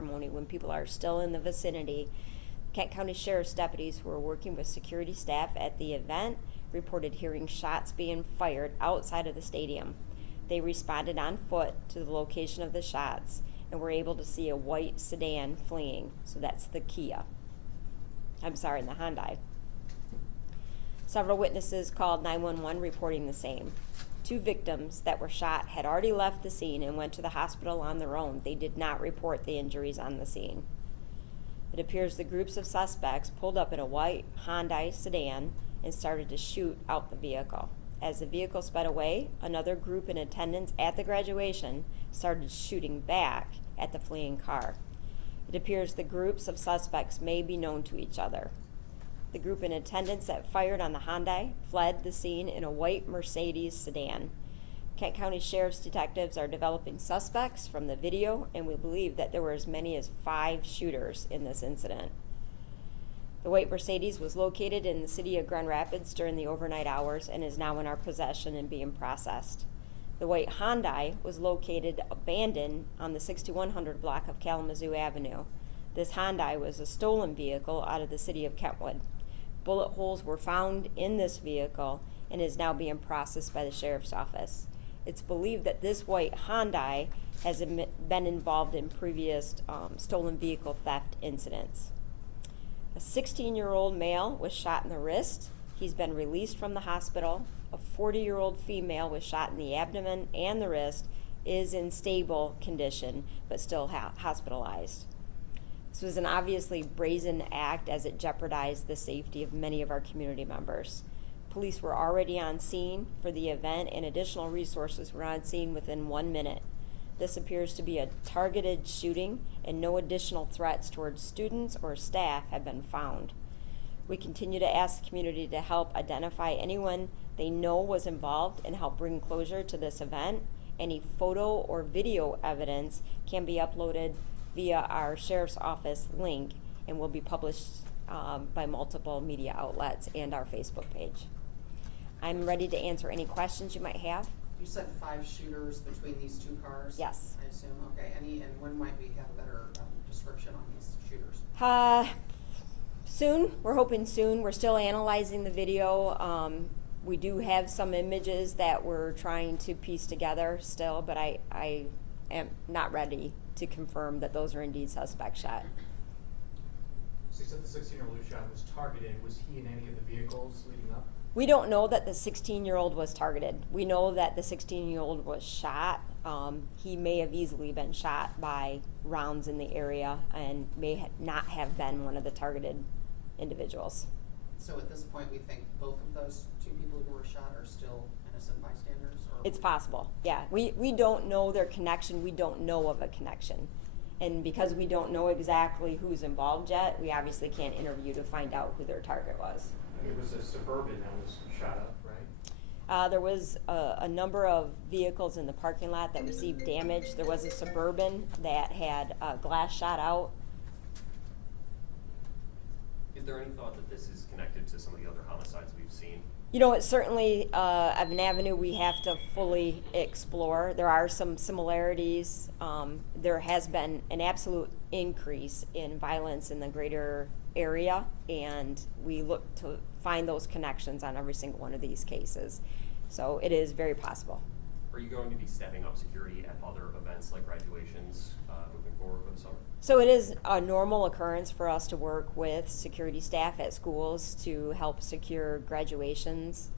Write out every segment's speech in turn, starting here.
ceremony when people are still in the vicinity. Kent County Sheriff's deputies who were working with security staff at the event reported hearing shots being fired outside of the stadium. They responded on foot to the location of the shots and were able to see a white sedan fleeing. So that's the Kia. The Hyundai. Several witnesses called 911 reporting the same. 2 victims that were shot had already left the scene and went to the hospital on their own. They did not report the injuries on the scene. It appears the groups of suspects pulled up in a white Hyundai sedan and started to shoot out the vehicle. As the vehicle sped away, another group in attendance at the graduation started shooting back at the fleeing car. It appears the groups of suspects may be known to each other. The group in attendance that fired on the Hyundai fled the scene in a white Mercedes sedan. Kent County Sheriff's detectives are developing suspects from the video, and we believe that there were as many as 5 shooters in this incident. The white Mercedes was located in the city of Grand Rapids during the overnight hours and is now in our possession and being processed. The white Hyundai was located abandoned on the 6100 block of Kalamazoo Avenue. This Hyundai was a stolen vehicle out of the city of Kentwood. Bullet holes were found in this vehicle and is now being processed by the Sheriff's Office. It's believed that this white Hyundai has been involved in previous stolen vehicle theft incidents. A 16-year-old male was shot in the wrist. He's been released from the hospital. A 40-year-old female was shot in the abdomen and the wrist, is in stable condition, but still hospitalized. This was an obviously brazen act as it jeopardized the safety of many of our community members. Police were already on scene for the event, and additional resources were on scene within 1 minute. This appears to be a targeted shooting, and no additional threats towards students or staff have been found. We continue to ask the community to help identify anyone they know was involved and help bring closure to this event. Any photo or video evidence can be uploaded via our Sheriff's Office link and will be published by multiple media outlets and our Facebook page. I'm ready to answer any questions you might have. You said 5 shooters between these 2 cars? Yes. I assume, okay. And when might we have a better description on these shooters? Soon. We're hoping soon. We're still analyzing the video. We do have some images that we're trying to piece together still, but I am not ready to confirm that those are indeed suspect shot. So you said the 16-year-old who shot was targeted. Was he in any of the vehicles leading up? We don't know that the 16-year-old was targeted. We know that the 16-year-old was shot. He may have easily been shot by rounds in the area and may not have been one of the targeted individuals. So at this point, we think both of those 2 people who were shot are still innocent bystanders? Or It's possible, yeah. We don't know their connection. We don't know of a connection. And because we don't know exactly who's involved yet, we obviously can't interview to find out who their target was. It was a Suburban that was shot up, right? There was a number of vehicles in the parking lot that received damage. There was a Suburban that had glass shot out. Is there any thought that this is connected to some of the other homicides we've seen? You know, it's certainly an avenue we have to fully explore. There are some similarities. There has been an absolute increase in violence in the greater area, and we look to find those connections on every single one of these cases. So it is very possible. Are you going to be stepping up security at other events like graduations moving forward for the summer? So it is a normal occurrence for us to work with security staff at schools to help secure graduations.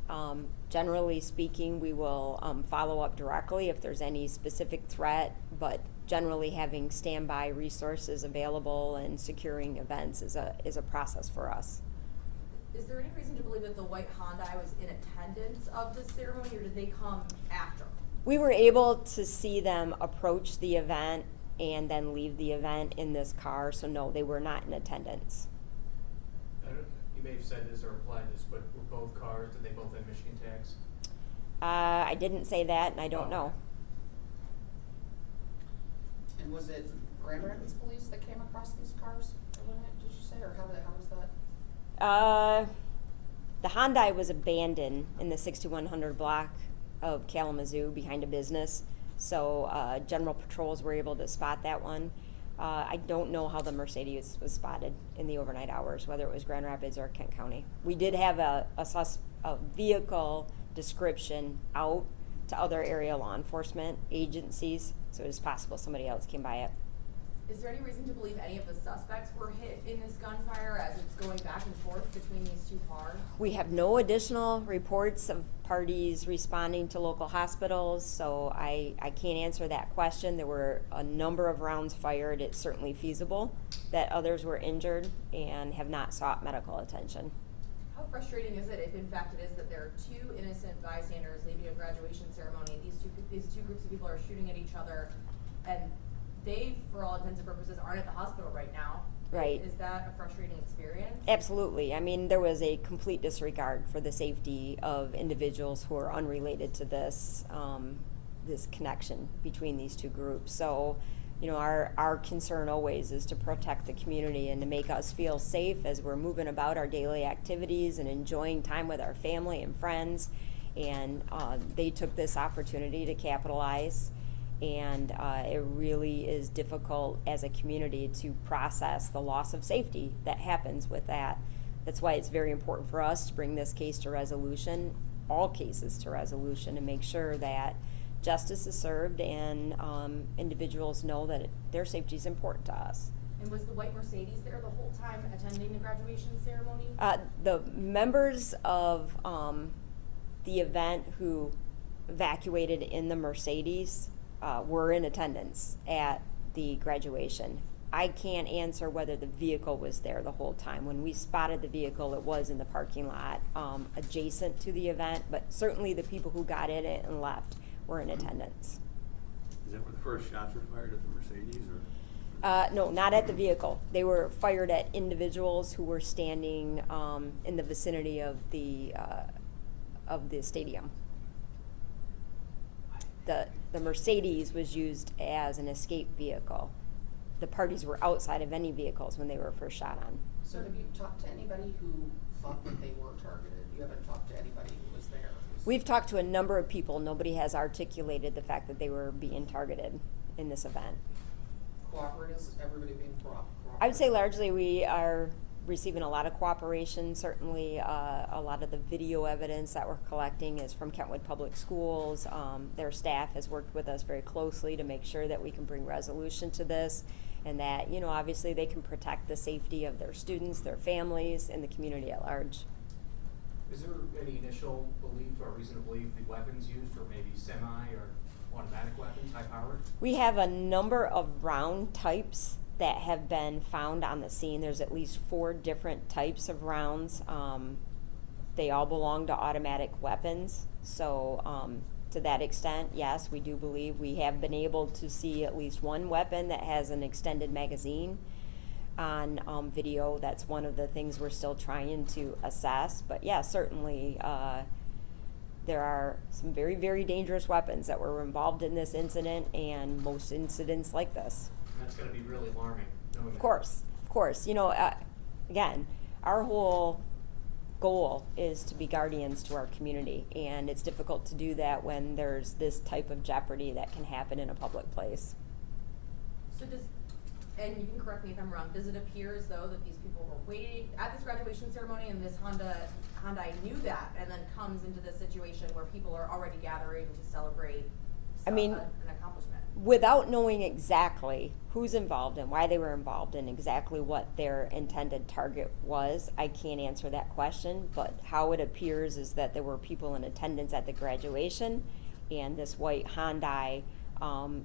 Generally speaking, we will follow up directly if there's any specific threat, but generally having standby resources available and securing events is a process for us. Is there any reason to believe that the white Hyundai was in attendance of the ceremony, or did they come after? We were able to see them approach the event and then leave the event in this car, so no, they were not in attendance. You may have said this or implied this, but were both cars, did they both have Michigan tags? I didn't say that, and I don't know. And was it Grand Rapids police that came across these cars? Did you say, or how was that? The Hyundai was abandoned in the 6100 block of Kalamazoo behind a business, so general patrols were able to spot that one. I don't know how the Mercedes was spotted in the overnight hours, whether it was Grand Rapids or Kent County. We did have a vehicle description out to other area law enforcement agencies, so it is possible somebody else came by it. Is there any reason to believe any of the suspects were hit in this gunfire as it's going back and forth between these two cars? We have no additional reports of parties responding to local hospitals, so I can't answer that question. There were a number of rounds fired. It's certainly feasible that others were injured and have not sought medical attention. How frustrating is it if in fact it is that there are two innocent bystanders leaving a graduation ceremony, these two groups of people are shooting at each other, and they, for all intents and purposes, aren't at the hospital right now? Right. Is that a frustrating experience? Absolutely. I mean, there was a complete disregard for the safety of individuals who are unrelated to this, this connection between these two groups. So, you know, our concern always is to protect the community and to make us feel safe as we're moving about our daily activities and enjoying time with our family and friends. And they took this opportunity to capitalize. And it really is difficult as a community to process the loss of safety that happens with that. That's why it's very important for us to bring this case to resolution, all cases to resolution, and make sure that justice is served and individuals know that their safety is important to us. And was the white Mercedes there the whole time attending the graduation ceremony? The members of the event who evacuated in the Mercedes were in attendance at the graduation. I can't answer whether the vehicle was there the whole time. When we spotted the vehicle, it was in the parking lot adjacent to the event, but certainly the people who got in it and left were in attendance. Is that where the first shots were fired, at the Mercedes, or? No, not at the vehicle. They were fired at individuals who were standing in the vicinity of the stadium. The Mercedes was used as an escape vehicle. The parties were outside of any vehicles when they were first shot on. So have you talked to anybody who thought that they were targeted? You haven't talked to anybody who was there? We've talked to a number of people. Nobody has articulated the fact that they were being targeted in this event. Cooperative, is everybody being cooperative? I would say largely we are receiving a lot of cooperation. Certainly a lot of the video evidence that we're collecting is from Kentwood Public Schools. Their staff has worked with us very closely to make sure that we can bring resolution to this and that, you know, obviously they can protect the safety of their students, their families, and the community at large. Is there any initial belief or reason to believe the weapons used were maybe semi or automatic weapons, high powered? We have a number of round types that have been found on the scene. There's at least 4 different types of rounds. They all belong to automatic weapons. So to that extent, yes, we do believe we have been able to see at least one weapon that has an extended magazine on video. That's one of the things we're still trying to assess. But yeah, certainly there are some very, very dangerous weapons that were involved in this incident and most incidents like this. That's going to be really alarming. Of course. You know, again, our whole goal is to be guardians to our community, and it's difficult to do that when there's this type of jeopardy that can happen in a public place. So and you can correct me if I'm wrong, does it appear as though that these people were waiting at this graduation ceremony and this Hyundai knew that and then comes into this situation where people are already gathering to celebrate an accomplishment? Without knowing exactly who's involved and why they were involved and exactly what their intended target was, I can't answer that question, but how it appears is that there were people in attendance at the graduation, and this white Hyundai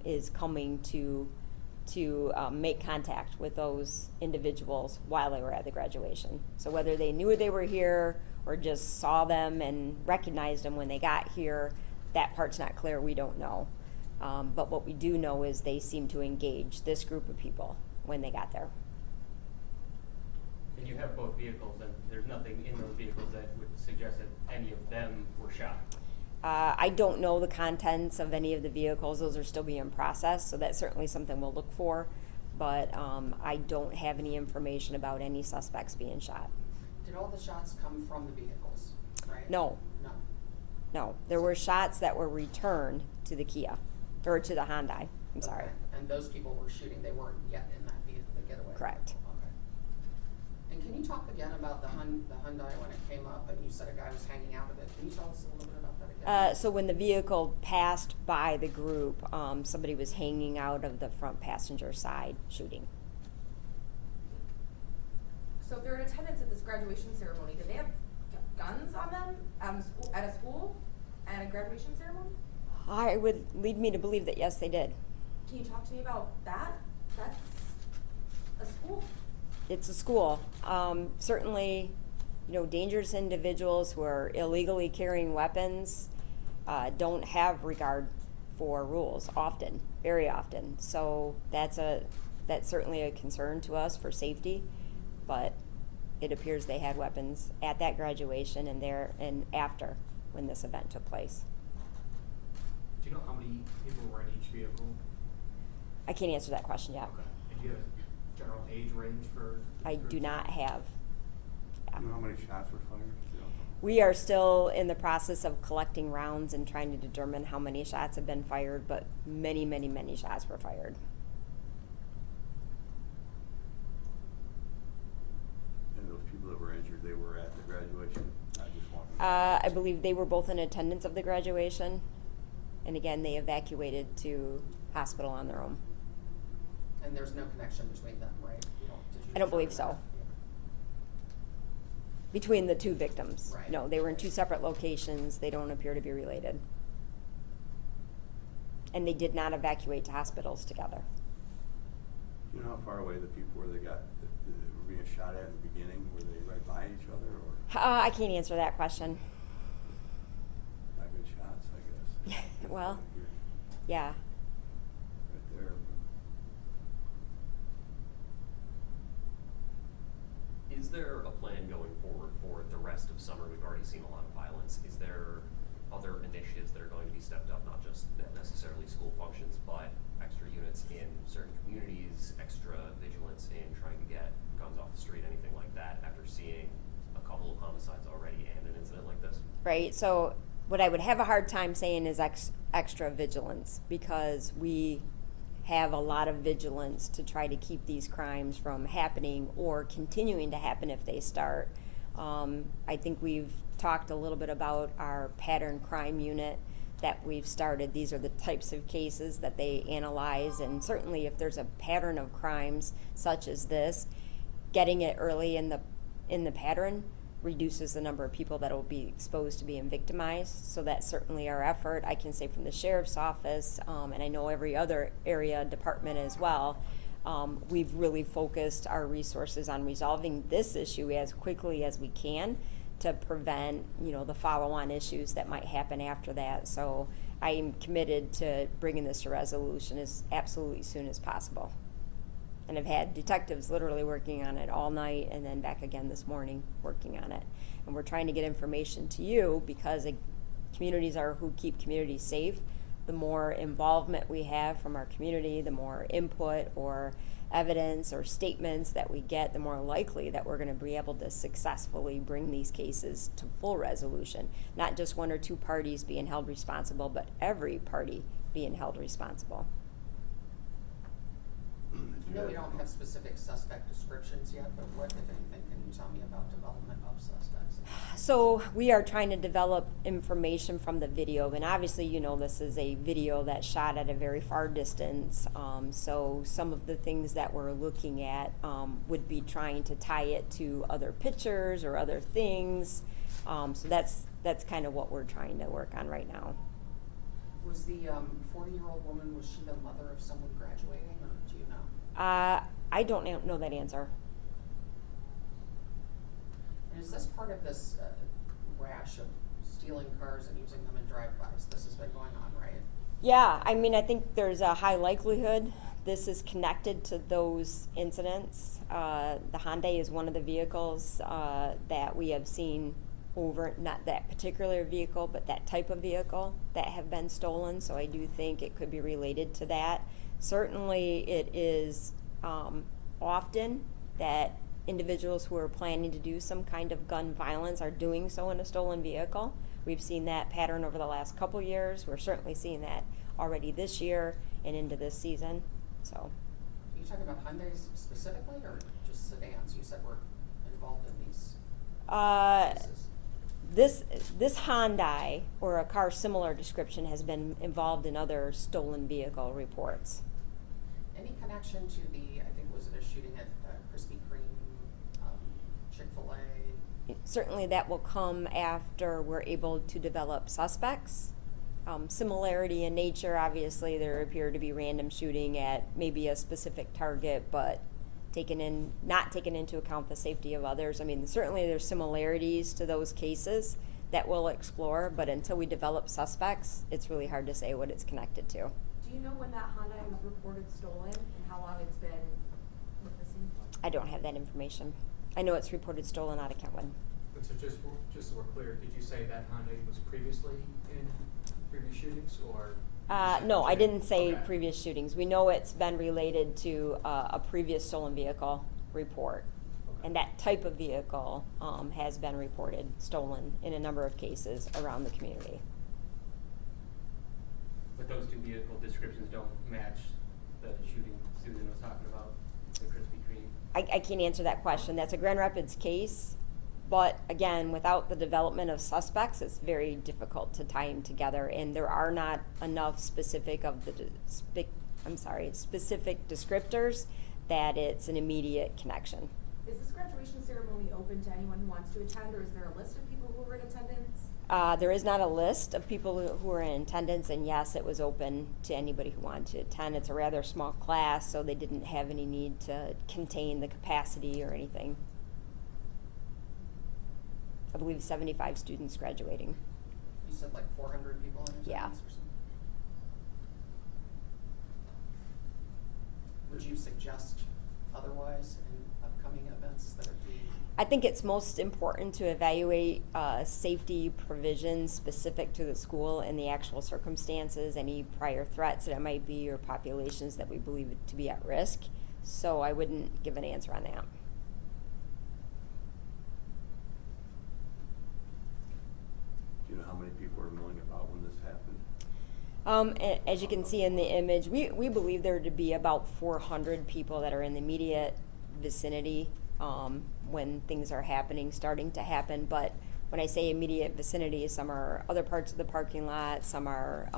is coming to make contact with those individuals while they were at the graduation. So whether they knew they were here or just saw them and recognized them when they got here, that part's not clear. We don't know. But what we do know is they seem to engage this group of people when they got there. And you have both vehicles, and there's nothing in those vehicles that would suggest that any of them were shot? I don't know the contents of any of the vehicles. Those are still being processed, so that's certainly something we'll look for. But I don't have any information about any suspects being shot. Did all the shots come from the vehicles, right? No. No. There were shots that were returned to the Kia, or to the Hyundai. I'm sorry. Okay. And those people were shooting, they weren't yet in the Hyundai when it came up, and you said a guy was hanging out of it. Can you tell us a little bit about that again? So when the vehicle passed by the group, somebody was hanging out of the front passenger side shooting. So if they're in attendance at this graduation ceremony, do they have guns on them at a school at a graduation ceremony? It would lead me to believe that yes, they did. Can you talk to me about that? That's a school. It's a school. Certainly, dangerous individuals who are illegally carrying weapons don't have regard for rules often, very often. So that's certainly a concern to us for safety, but it appears they had weapons at that graduation and after when this event took place. Do you know how many people were in each vehicle? I can't answer that question yet. Okay. And do you have a general age range for? I do not have. Do you know how many shots were fired? You don't know? We are still in the process of collecting rounds and trying to determine how many shots have been fired, but many, many, many shots were fired. And those people that were injured, they were at the graduation, not just walking? I believe they were both in attendance of the graduation, and again, they evacuated to hospital on their own. And there's no connection between them, right? Did you I don't believe determine so. that? Between the two victims. Right. No, they were in two separate locations. They don't appear to be related. And they did not evacuate to hospitals together. Do you know how far away the people were that were being shot at in the beginning? Were they right by each other, or I can't answer that question. not good shots, I guess? Well, You're yeah. right there. Is there a plan going forward for the rest of summer? We've already seen a lot of violence. Is there other initiatives that are going to be stepped up, not just necessarily school functions, but extra units in certain communities, extra vigilance in trying to get guns off the street, anything like that, after seeing a couple of homicides already and an incident like this? Right. So what I would have a hard time saying is extra vigilance, because we have a lot of vigilance to try to keep these crimes from happening or continuing to happen if they start. I think we've talked a little bit about our pattern crime unit that we've started. These are the types of cases that they analyze, and certainly if there's a pattern of crimes such as this, getting it early in the pattern reduces the number of people that will be exposed to being victimized. So that's certainly our effort. I can say from the sheriff's office, and I know every other area department as well, we've really focused our resources on resolving this issue as quickly as we can to prevent, the follow-on issues that might happen after that. So I am committed to bringing this to resolution as absolutely soon as possible. And I've had detectives literally working on it all night and then back again this morning working on it. And we're trying to get information to you because communities are who keep communities safe. The more involvement we have from our community, the more input or evidence or statements that we get, the more likely that we're going to be able to successfully bring these cases to full resolution. Not just one or two parties being held responsible, but every party being held responsible. I know we don't have specific suspect descriptions yet, but what, if anything, can you tell me about development of suspects? So we are trying to develop information from the video, and obviously, this is a video that's shot at a very far distance. So some of the things that we're looking at would be trying to tie it to other pictures or other things. So that's kind of what we're trying to work on right now. Was the 40-year-old woman, was she the mother of someone graduating, or do you know? I don't know that answer. And is this part of this rash of stealing cars and using them in drive-bys? This has been going on, right? Yeah, I think there's a high likelihood this is connected to those incidents. The Hyundai is one of the vehicles that we have seen over, not that particular vehicle, but that type of vehicle that have been stolen. So I do think it could be related to that. Certainly it is often that individuals who are planning to do some kind of gun violence are doing so in a stolen vehicle. We've seen that pattern over the last couple years. We're certainly seeing that already this year and into this season. So, Are you talking about Hyundais specifically, or just sedans? You said we're involved in these. This Hyundai, or a car similar description, has been involved in other stolen vehicle reports. Any connection to the, I think, was it a shooting at Krispy Kreme, Chick-fil-A? Certainly that will come after we're able to develop suspects. Similarity in nature, obviously there appear to be random shooting at maybe a specific target, but not taken into account the safety of others. I mean, certainly there's similarities to those cases that we'll explore, but until we develop suspects, it's really hard to say what it's connected to. Do you know when that Hyundai was reported stolen and how long it's been with the scene for? I don't have that information. I know it's reported stolen out of Kentwood. And so just so we're clear, did you say that Hyundai was previously in previous shootings, or? No, I didn't say Okay. previous shootings. We know it's been related to a previous stolen vehicle report. Okay. And that type of vehicle has been reported stolen in a number of cases around the community. But those two vehicle descriptions don't match the shooting Susan was talking about, the Krispy Kreme? I can't answer that question. That's a Grand Rapids case. But again, without the development of suspects, it's very difficult to tie them together, and there are not enough specific descriptors that it's an immediate connection. Is this graduation ceremony open to anyone who wants to attend, or is there a list of people who are in attendance? There is not a list of people who are in attendance, and yes, it was open to anybody who wanted to attend. It's a rather small class, so they didn't have any need to contain the capacity or anything. I believe 75 students graduating. You said like 400 people in attendance Yeah. or something? Would you suggest otherwise in upcoming events that are being? I think it's most important to evaluate safety provisions specific to the school and the actual circumstances, any prior threats that it might be, or populations that we believe to be at risk. So I wouldn't give an answer on that. Do you know how many people are milling about when this happened? As you can see in the image, we believe there to be about 400 people that are in the immediate vicinity when things are starting to happen. But when I say immediate vicinity, some are other parts of the parking lot, some are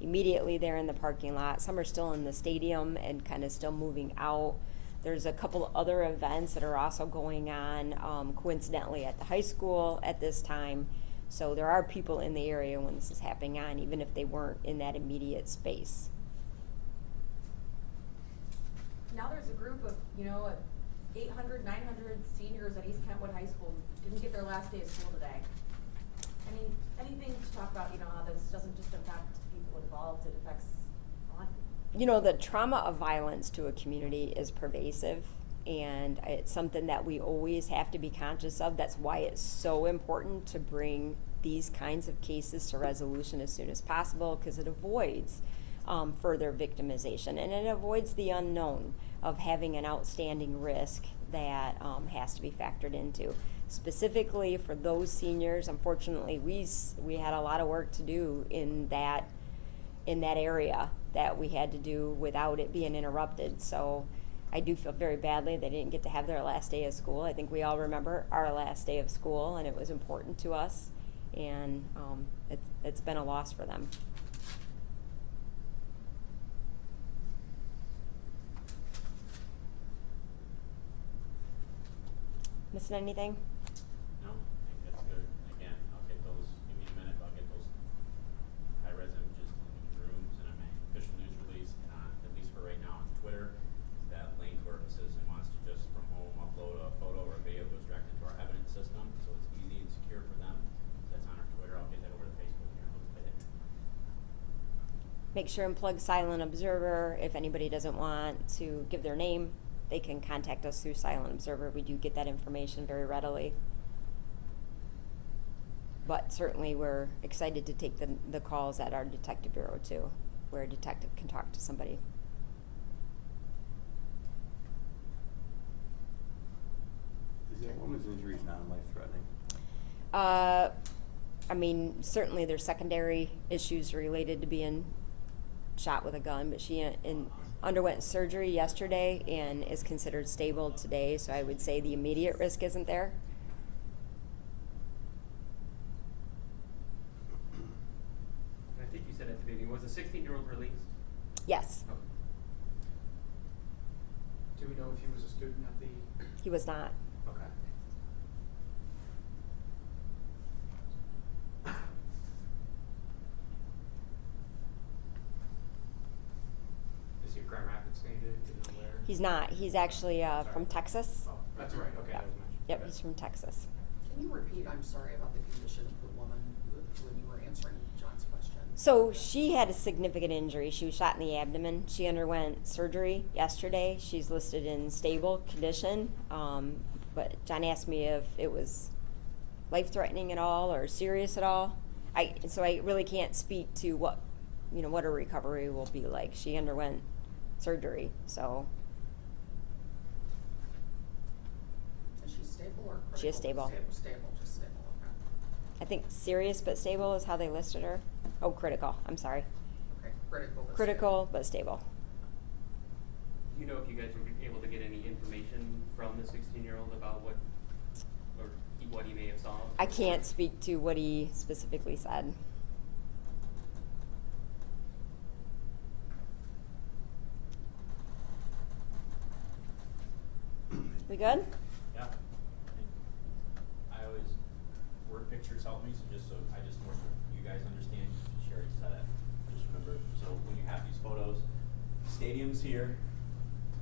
immediately there in the parking lot, some are still in the stadium and kind of still moving out. There's a couple other events that are also going on coincidentally at the high school at this time. So there are people in the area when this is happening on, even if they weren't in that immediate space. Now there's a group of, 800, 900 seniors at East Kentwood High School who didn't get their last day of school today. Anything to talk about, how this doesn't just affect people involved, it affects a lot of people? The trauma of violence to a community is pervasive, and it's something that we always have to be conscious of. That's why it's so important to bring these kinds of cases to resolution as soon as possible, because it avoids further victimization, and it avoids the unknown of having an outstanding risk that has to be factored into. Specifically for those seniors, unfortunately, we had a lot of work to do in that area that we had to do without it being interrupted. So I do feel very badly they didn't get to have their last day of school. I think we all remember our last day of school, and it was important to us, and it's been a loss for them. Missing anything? No, I think that's good. Again, I'll get those, give me a minute, I'll get those high-res images to the rooms, and I may official news release, at least for right now, on Twitter, that link where if a citizen wants to just from home upload a photo or a video, goes directly to our evidence system, so it's easy and secure for them. That's on our Twitter, I'll get that over to Facebook here in a little bit. Make sure and plug Silent Observer. If anybody doesn't want to give their name, they can contact us through Silent Observer. We do get that information very readily. But certainly we're excited to take the calls at our detective bureau too, where a detective can talk to somebody. Is that woman's injuries non-life-threatening? Certainly there's secondary issues related to being shot with a gun, but she underwent surgery yesterday and is considered stable today, so I would say the immediate risk isn't there. know if he was a student at the? He was not. Okay. Is he a Grand Rapids native? Do you know where? He's not. He's actually from Texas. Oh, that's right, okay, that was mentioned. Yep, Okay. he's from Texas. Can you repeat, I'm sorry, about the condition of the woman when you were answering John's question? So she had a significant injury. She was shot in the abdomen. She underwent surgery yesterday. She's listed in stable condition. But John asked me if it was life-threatening at all or serious at all. So I really can't speak to what her recovery will be like. She underwent surgery, so Is she stable or critical? She is stable. Stable, just stable, okay. I think serious but stable is how they listed her. Oh, critical. I'm sorry. Okay, critical but Critical but stable. Do you know if you guys were able to get any information from the 16-year-old about what he may have saw? I can't speak to what he specifically said. We good? Yeah. I always, word pictures help me, so more so you guys understand, Sherry said it. Just remember, so when you have these photos, stadium's here,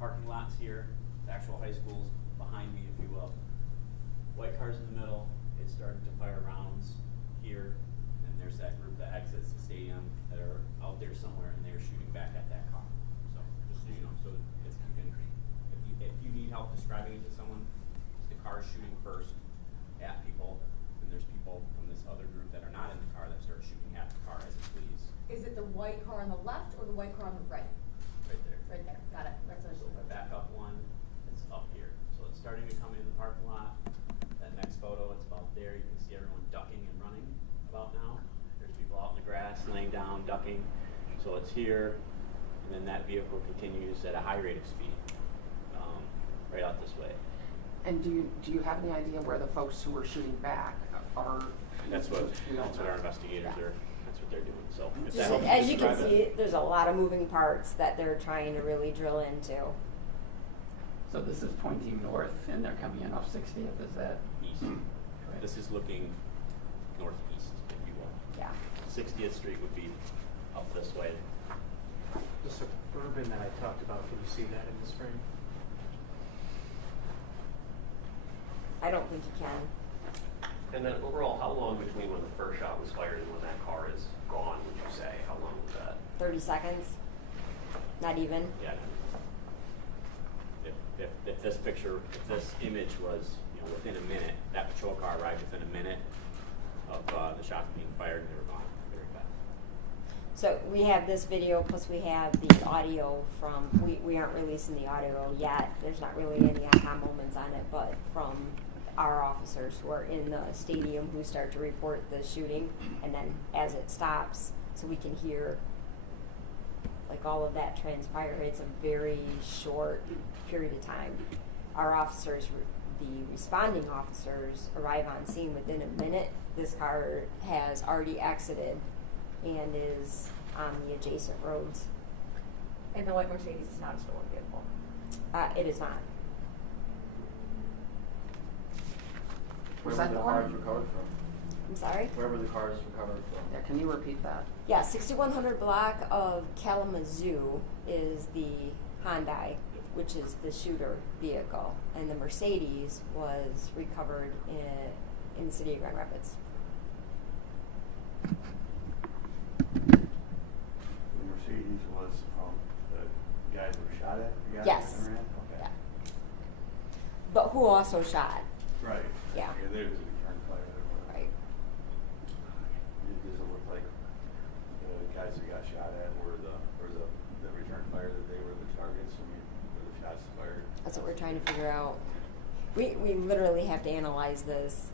parking lot's here, the actual high school's behind me, if you will. White car's in the middle, it's starting to fire rounds here, and there's that group that exits the stadium that are out there somewhere, and they're shooting back at that car. So, just so you know, so it's, if you need help describing it to someone, the car's shooting first at people, and there's people from this other group that are not in the car that start shooting at the car as it flees. Is it the white car on the left or the white car on the right? Right there. Right there, got it, that's what I So was the backup one, it's up here. So it's starting to come in the parking lot. That next photo, it's about there. You can see everyone ducking and running about now. There's people out in the grass, laying down, ducking. So it's here, and then that vehicle continues at a high rate of speed, right out this way. And do you have any idea where the folks who were shooting back are? That's what We don't our know. investigators Yeah. are. That's what they're doing. So if So that helps as you can describe see, it. there's a lot of moving parts that they're trying to really drill into. So this is pointing north and they're coming in off 60th, is that? East. Right. This is looking northeast, if you will. Yeah. 60th Street would be up this way. The Suburban that I talked about, can you see that in this frame? I don't think you can. And then overall, how long between when the first shot was fired and when that car is gone, would you say? How long was that? 30 seconds. Not even. Yeah. If this picture, if this image was, within a minute, that patrol car arrived within a minute of the shots being fired, and they were gone very fast. So we have this video, plus we have the audio from, we aren't releasing the audio yet. There's not really any aha moments on it, but from our officers who are in the stadium who start to report the shooting, and then as it stops, so we can hear like all of that transpire. It's a very short period of time. Our officers, the responding officers, arrive on scene within a minute. This car has already exited and is on the adjacent roads. And the white Mercedes is not a stolen vehicle. It is not. Where Was were that the the cars one? recovered from? I'm sorry? Where were the cars recovered from? Yeah, can you repeat that? Yeah, 6100 block of Kalamazoo is the Hyundai, which is the shooter vehicle, and the Mercedes was recovered in the city of Grand Rapids. The Mercedes was the guys who were shot at? The guys Yes. that ran? Okay. Yeah. But who also shot? Right. Yeah. There was a return fire there. Right. Does it look like the guys that got shot at were the return fire, that they were the targets? I mean, were the shots fired? That's what we're trying to figure out. We literally have to analyze this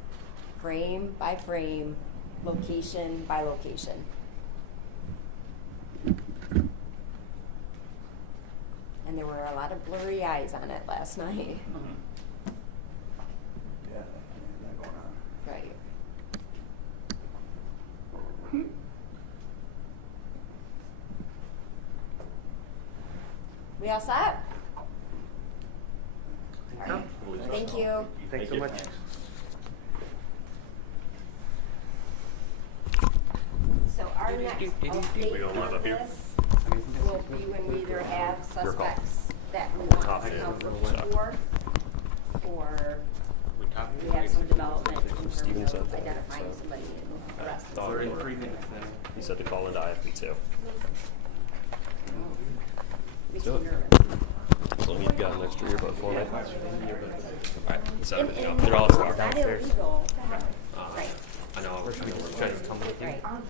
frame by frame, location by location. And there were a lot of blurry eyes on it last night. Yeah, that going on. Right. We all set? Thank you. Thanks so much. So our next update We don't live on up here. this will be when we either have Your call. suspects that we want Copy to it. account So- for, or we have some development in terms Steven of said that, identifying so- somebody and arresting Thought somebody. it worked. He said to call into IFB too. Makes Do me it. nervous. So you've got an extra earbud for me. Alright, set And, everything and up. They're all in the car it's not downstairs. illegal to have, Uh, right, I know, we're trying to come with you. right.